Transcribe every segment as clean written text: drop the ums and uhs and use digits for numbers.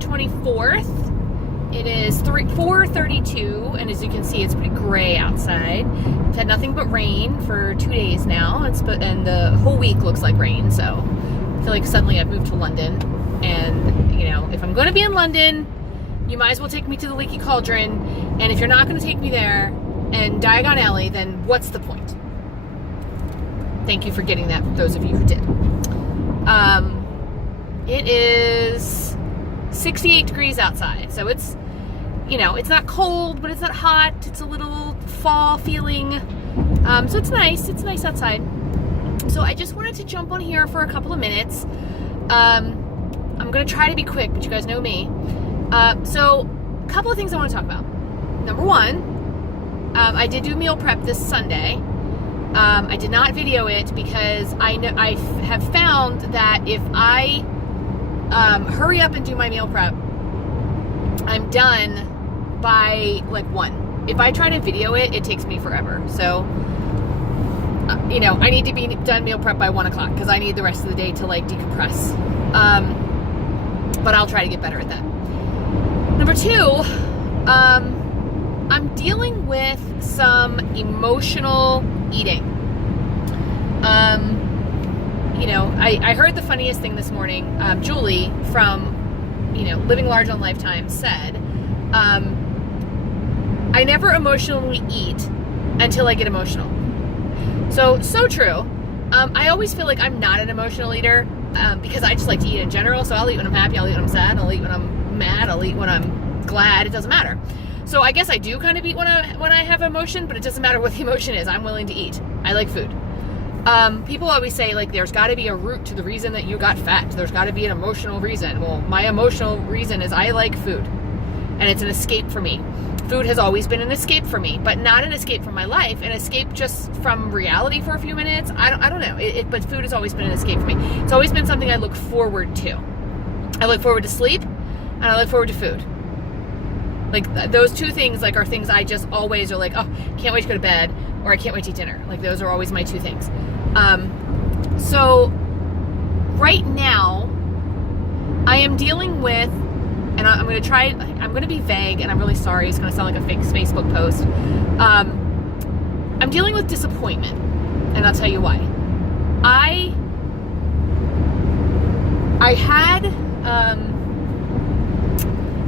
September 24th. It is 4:32, and as you can see, it's pretty gray outside. I've had nothing but rain for 2 days now, and the whole week looks like rain, so I feel like suddenly I've moved to London. And, you know, if I'm going to be in London, you might as well take me to the Leaky Cauldron, and if you're not going to take me there and Diagon Alley, then what's the point? Thank you for getting that, those of you who did. It is 68 degrees outside, so it's, you know, it's not cold, but it's not hot. It's a little fall feeling, so it's nice outside. So I just wanted to jump on here for a couple of minutes. I'm gonna try to be quick, but you guys know me. So a couple of things I want to talk about. Number one, I did do meal prep this Sunday. I did not video it because I have found that if I hurry up and do my meal prep, I'm done by like 1. If I try to video it, it takes me forever. So, you know, I need to be done meal prep by 1 o'clock because I need the rest of the day to like decompress. But I'll try to get better at that. Number 2, I'm dealing with some emotional eating. You know, I heard the funniest thing this morning. Julie from, you know, Living Large on Lifetime said, I never emotionally eat until I get emotional. So true. I always feel like I'm not an emotional eater because I just like to eat in general. So I'll eat when I'm happy, I'll eat when I'm sad, I'll eat when I'm mad, I'll eat when I'm glad. It doesn't matter. So I guess I do kind of eat when I have emotion, but it doesn't matter what the emotion is. I'm willing to eat. I like food. People always say, like, there's got to be a root to the reason that you got fat. There's got to be an emotional reason. Well, my emotional reason is I like food, and it's an escape for me. Food has always been an escape for me, but not an escape from my life, an escape just from reality for a few minutes. I don't know. But food has always been an escape for me. It's always been something I look forward to. I look forward to sleep, and I look forward to food. Like, those two things, like, are things I just always are like, oh, can't wait to go to bed, or I can't wait to eat dinner. Like, those are always my two things. So right now I am dealing with, and I'm going to be vague, and I'm really sorry. It's going to sound like a fake Facebook post. I'm dealing with disappointment, and I'll tell you why. I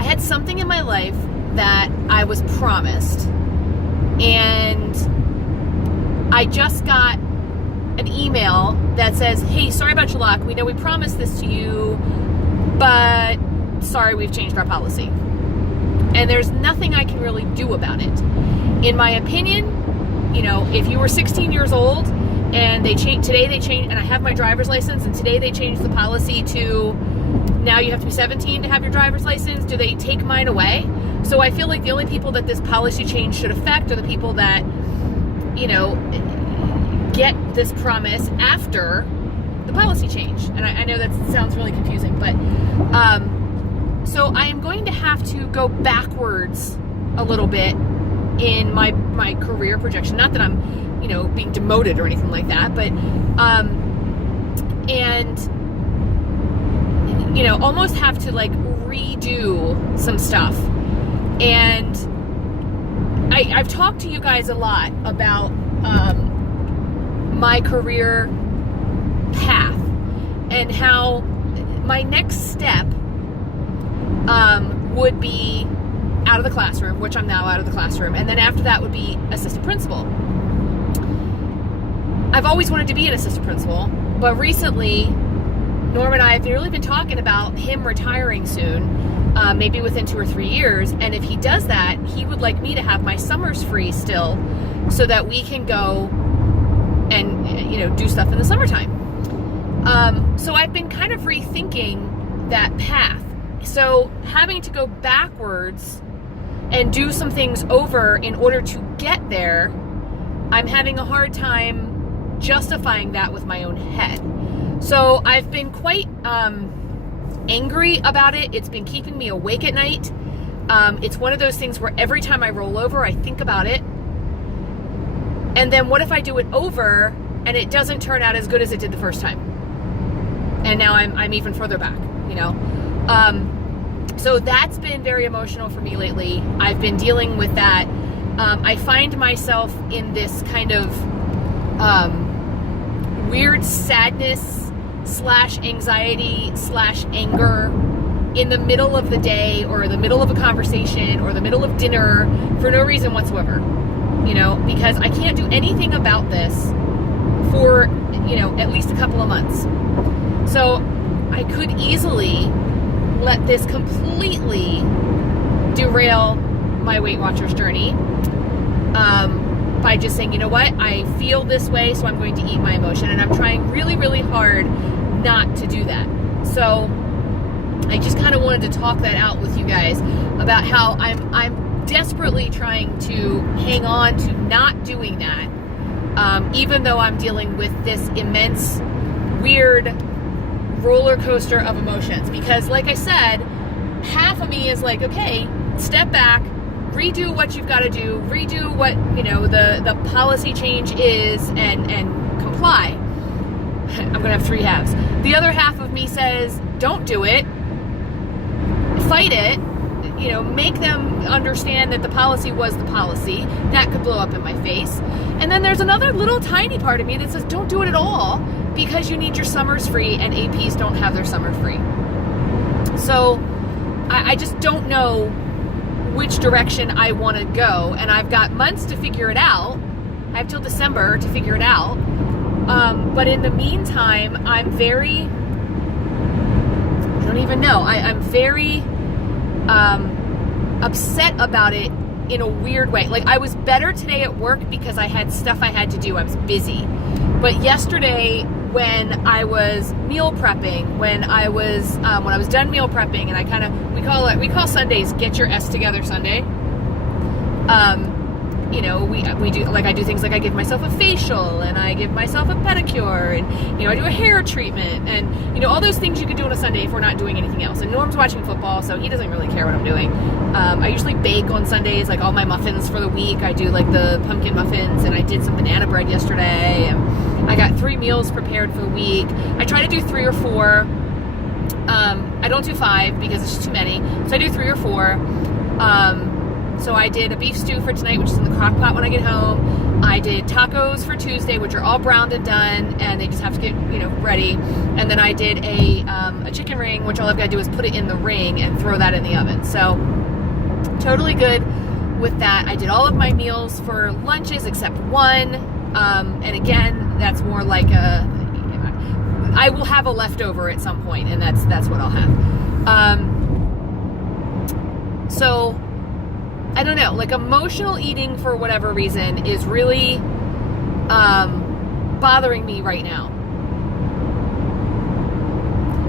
had something in my life that I was promised, and I just got an email that says, hey, sorry about your luck. We know we promised this to you, but sorry, we've changed our policy. And there's nothing I can really do about it. In my opinion, you know, if you were 16 years old and today they changed, and I have my driver's license, and today they changed the policy to now you have to be 17 to have your driver's license, do they take mine away? So I feel like the only people that this policy change should affect are the people that, you know, get this promise after the policy change. And I know that sounds really confusing, but so I am going to have to go backwards a little bit in my career projection. Not that I'm, you know, being demoted or anything like that, but and, you know, almost have to like redo some stuff. And I've talked to you guys a lot about my career path and how my next step would be out of the classroom, which I'm now out of the classroom, and then after that would be assistant principal. I've always wanted to be an assistant principal, but recently Norm and I have really been talking about him retiring soon, maybe within 2 or 3 years, and if he does that, he would like me to have my summers free still so that we can go and, you know, do stuff in the summertime. So I've been kind of rethinking that path. So having to go backwards and do some things over in order to get there, I'm having a hard time justifying that with my own head. So I've been quite angry about it. It's been keeping me awake at night. It's one of those things where every time I roll over, I think about it. And then what if I do it over and it doesn't turn out as good as it did the first time? And now I'm even further back, you know? So that's been very emotional for me lately. I've been dealing with that. I find myself in this kind of weird sadness / anxiety / anger in the middle of the day or the middle of a conversation or the middle of dinner for no reason whatsoever, because I can't do anything about this for, at least a couple of months. So I could easily let this completely derail my Weight Watchers journey by just saying, you know what, I feel this way, so I'm going to eat my emotion. And I'm trying really, really hard not to do that. So I just kind of wanted to talk that out with you guys about how I'm desperately trying to hang on to not doing that, even though I'm dealing with this immense, weird roller coaster of emotions. Because like I said, half of me is like, okay, step back, redo what you've got to do, redo what, the policy change is, and comply. I'm going to have three halves. The other half of me says, don't do it, fight it, make them understand that the policy was the policy. That could blow up in my face. And then there's another little tiny part of me that says, don't do it at all, because you need your summers free, and APs don't have their summer free. So I just don't know which direction I want to go, and I've got months to figure it out. I have till December to figure it out. But in the meantime, I'm very, I don't even know, I'm very upset about it in a weird way. Like, I was better today at work because I had stuff I had to do. I was busy. But yesterday, when I was meal prepping, when I was done meal prepping, and I kind of, we call Sundays Get Your S Together Sunday. We do, like, I do things like I give myself a facial, and I give myself a pedicure, and, I do a hair treatment, and, all those things you could do on a Sunday if we're not doing anything else. And Norm's watching football, so he doesn't really care what I'm doing. I usually bake on Sundays, like all my muffins for the week. I do like the pumpkin muffins, and I did some banana bread yesterday, and I got 3 meals prepared for the week. I try to do 3 or 4. I don't do 5 because it's just too many. So I do 3 or 4. So I did a beef stew for tonight, which is in the crock pot when I get home. I did tacos for Tuesday, which are all browned and done, and they just have to get, ready. And then I did a chicken ring, which all I've got to do is put it in the ring and throw that in the oven. So totally good with that. I did all of my meals for lunches except one. And again, that's more like I will have a leftover at some point, and that's what I'll have. So I don't know, like, emotional eating for whatever reason is really bothering me right now.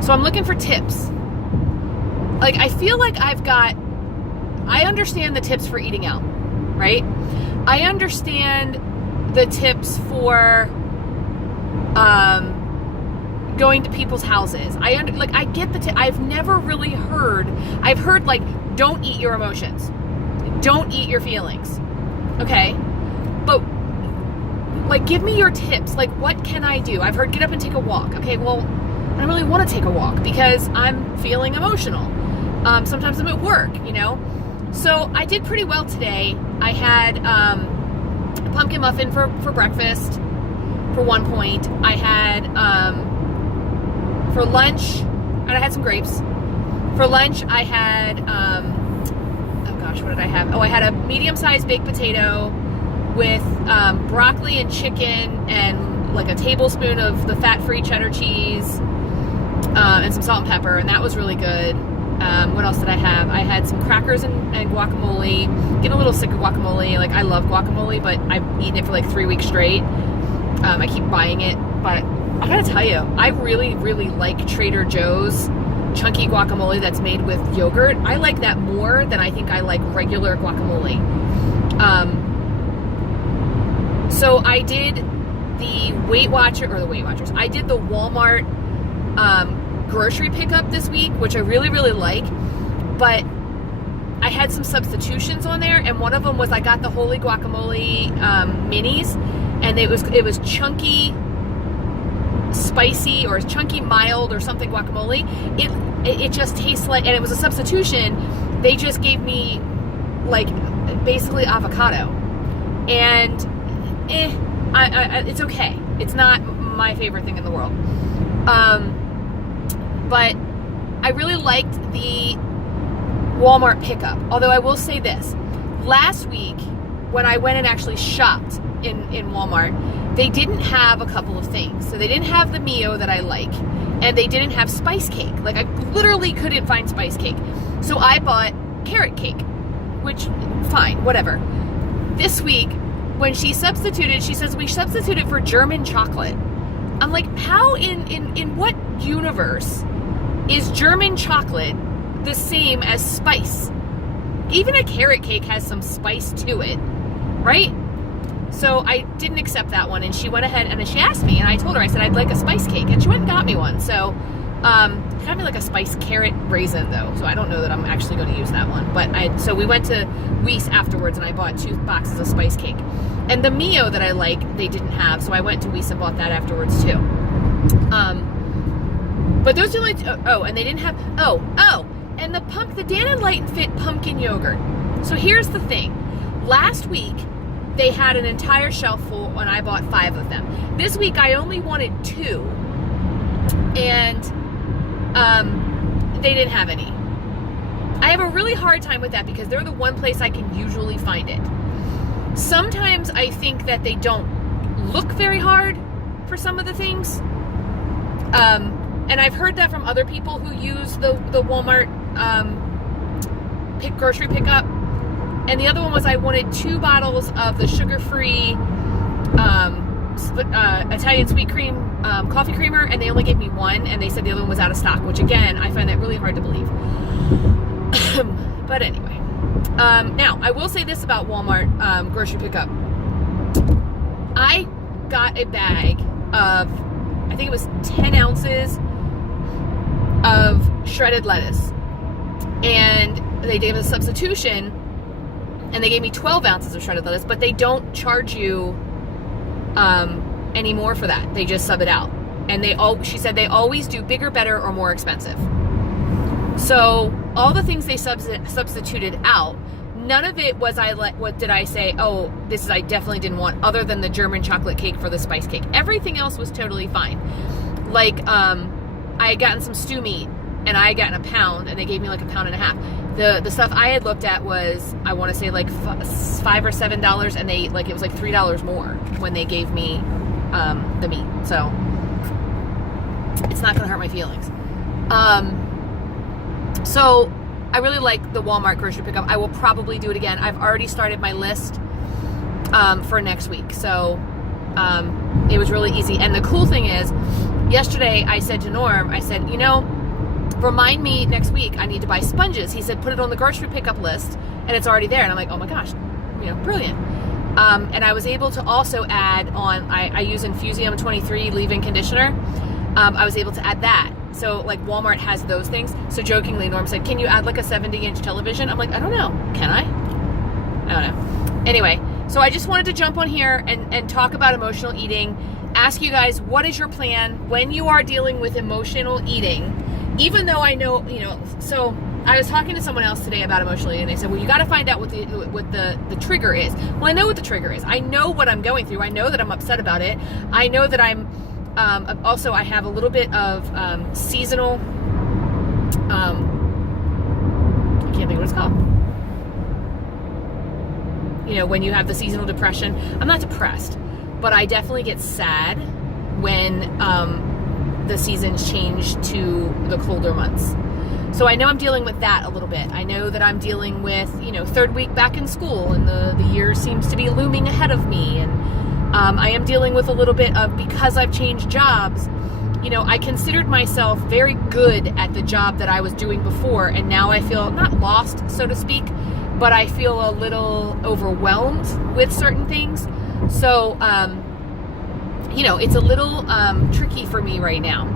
So I'm looking for tips. Like, I feel like I understand the tips for eating out, right? I understand the tips for going to people's houses. I get the tip. I've heard like, don't eat your emotions. Don't eat your feelings. Okay? But, like, give me your tips. Like, what can I do? I've heard get up and take a walk. Okay, well, I don't really want to take a walk because I'm feeling emotional. Sometimes I'm at work, So I did pretty well today. I had a pumpkin muffin for breakfast for one point. I had, for lunch, and I had some grapes. For lunch, I had, what did I have? Oh, I had a medium-sized baked potato with broccoli and chicken and like a tablespoon of the fat-free cheddar cheese and some salt and pepper, and that was really good. What else did I have? I had some crackers and guacamole. Getting a little sick of guacamole. Like, I love guacamole, but I've eaten it for like 3 weeks straight. I keep buying it, but I gotta tell you, I really, really like Trader Joe's chunky guacamole that's made with yogurt. I like that more than I think I like regular guacamole. So I did the Weight Watchers. I did the Walmart grocery pickup this week, which I really, really like, but I had some substitutions on there, and one of them was I got the Holy Guacamole minis, and it was chunky spicy or chunky mild or something guacamole. It just tastes like, and it was a substitution. They just gave me like basically avocado, and it's okay. It's not my favorite thing in the world. But I really liked the Walmart pickup. Although I will say this, last week when I went and actually shopped in Walmart, they didn't have a couple of things. So they didn't have the Mio that I like, and they didn't have spice cake. Like, I literally couldn't find spice cake. So I bought carrot cake, which, fine, whatever. This week, when she substituted, she says, we substituted for German chocolate. I'm like, how in what universe is German chocolate the same as spice? Even a carrot cake has some spice to it, right? So I didn't accept that one, and she went ahead and she asked me, and I told her, I said, I'd like a spice cake, and she went and got me one. So kind of like a spice carrot raisin though, so I don't know that I'm actually going to use that one. But so we went to Weiss afterwards, and I bought 2 boxes of spice cake. And the Mio that I like, they didn't have, so I went to Weiss and bought that afterwards too. But those are like, and they didn't have, and the Dan & Light Fit pumpkin yogurt. So here's the thing. Last week, they had an entire shelf full, and I bought 5 of them. This week, I only wanted 2, and they didn't have any. I have a really hard time with that because they're the one place I can usually find it. Sometimes I think that they don't look very hard for some of the things. And I've heard that from other people who use the Walmart grocery pickup. And the other one was I wanted 2 bottles of the sugar-free Italian sweet cream coffee creamer, and they only gave me 1, and they said the other one was out of stock, which again, I find that really hard to believe. But anyway. Now, I will say this about Walmart grocery pickup. I got a bag of, I think it was 10 ounces of shredded lettuce. And they gave a substitution, and they gave me 12 ounces of shredded lettuce, but they don't charge you any more for that. They just sub it out. And she said they always do bigger, better, or more expensive. So all the things they substituted out, none of it was what did I say, I definitely didn't want, other than the German chocolate cake for the spice cake. Everything else was totally fine. Like, I had gotten some stew meat, and I had gotten a pound, and they gave me like a pound and a half. The stuff I had looked at was, I want to say like $5 or $7, and it was like $3 more when they gave me the meat. So it's not going to hurt my feelings. So I really like the Walmart grocery pickup. I will probably do it again. I've already started my list for next week. So it was really easy. And the cool thing is, yesterday I said to Norm, I said, remind me next week, I need to buy sponges. He said, put it on the grocery pickup list, and it's already there. And I'm like, oh my gosh, brilliant. And I was able to also add on, I use Infusium 23 leave-in conditioner. I was able to add that. So like Walmart has those things. So jokingly, Norm said, can you add like a 70-inch television? I'm like, I don't know. Can I? I don't know. Anyway, so I just wanted to jump on here and talk about emotional eating. Ask you guys, what is your plan when you are dealing with emotional eating? Even though I know, so I was talking to someone else today about emotional eating, and they said, well, you got to find out what the trigger is. Well, I know what the trigger is. I know what I'm going through. I know that I'm upset about it. I know that I'm, also I have a little bit of seasonal, I can't think what it's called. When you have the seasonal depression. I'm not depressed, but I definitely get sad when the seasons change to the colder months. So I know I'm dealing with that a little bit. I know that I'm dealing with, 3rd week back in school, and the year seems to be looming ahead of me. And I am dealing with a little bit of, because I've changed jobs, I considered myself very good at the job that I was doing before, and now I feel not lost, so to speak, but I feel a little overwhelmed with certain things. So, it's a little tricky for me right now.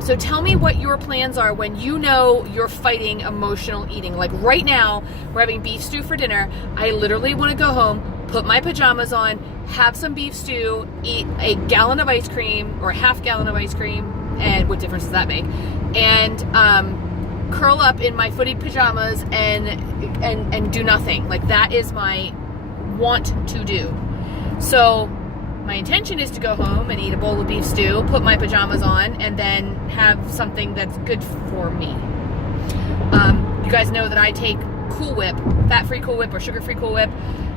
So tell me what your plans are when you're fighting emotional eating. Like right now, we're having beef stew for dinner. I literally want to go home, put my pajamas on, have some beef stew, eat a gallon of ice cream or a half gallon of ice cream, and what difference does that make? And curl up in my footy pajamas and do nothing. Like, that is my want to do. So my intention is to go home and eat a bowl of beef stew, put my pajamas on, and then have something that's good for me. You guys know that I take Cool Whip, fat-free Cool Whip or sugar-free Cool Whip,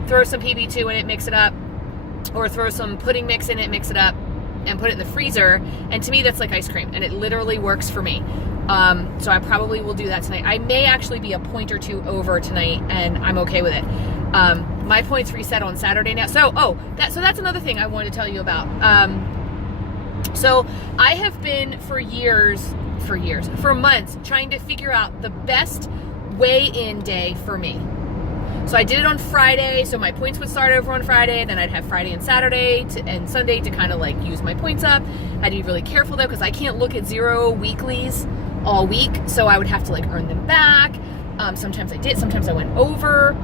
throw some PB2 in it, mix it up, or throw some pudding mix in it, mix it up, and put it in the freezer. And to me, that's like ice cream, and it literally works for me. So I probably will do that tonight. I may actually be a point or two over tonight, and I'm okay with it. My points reset on Saturday now. So that's another thing I wanted to tell you about. So I have been for months, trying to figure out the best weigh-in day for me. So I did it on Friday, so my points would start over on Friday, then I'd have Friday and Saturday and Sunday to kind of like use my points up. I had to be really careful though, because I can't look at 0 weeklies all week, so I would have to like earn them back. Sometimes I did, sometimes I went over.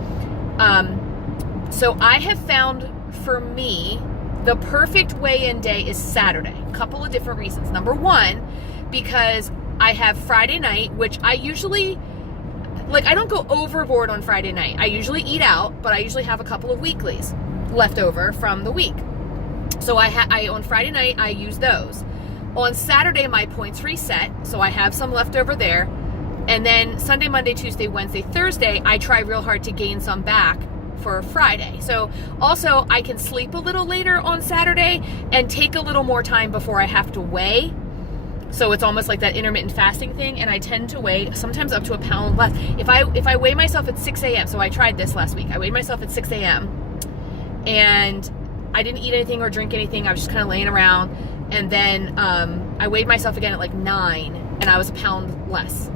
So I have found, for me, the perfect weigh-in day is Saturday. A couple of different reasons. Number one, because I have Friday night, which I usually, like, I don't go overboard on Friday night. I usually eat out, but I usually have a couple of weeklies left over from the week. So on Friday night, I use those. On Saturday, my points reset, so I have some left over there. And then Sunday, Monday, Tuesday, Wednesday, Thursday, I try real hard to gain some back for Friday. So also, I can sleep a little later on Saturday and take a little more time before I have to weigh. So it's almost like that intermittent fasting thing, and I tend to weigh sometimes up to a pound less. If I weigh myself at 6 a.m., so I tried this last week. I weighed myself at 6 a.m. and I didn't eat anything or drink anything. I was just kind of laying around. And then I weighed myself again at like 9, and I was a pound less.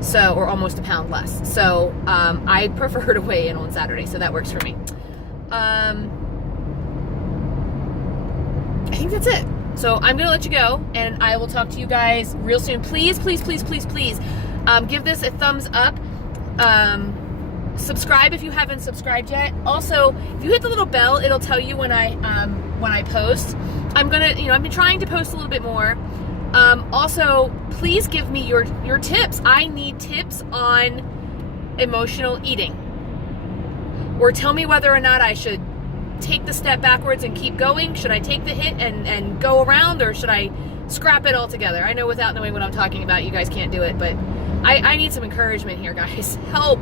So, or almost a pound less. So I prefer to weigh in on Saturday, so that works for me. I think that's it. So I'm going to let you go, and I will talk to you guys real soon. Please, please, please, please, please give this a thumbs up. Subscribe if you haven't subscribed yet. Also, if you hit the little bell, it'll tell you when I post. I've been trying to post a little bit more. Also, please give me your tips. I need tips on emotional eating. Or tell me whether or not I should take the step backwards and keep going. Should I take the hit and go around, or should I scrap it all together? I know without knowing what I'm talking about, you guys can't do it, but I need some encouragement here, guys. Help!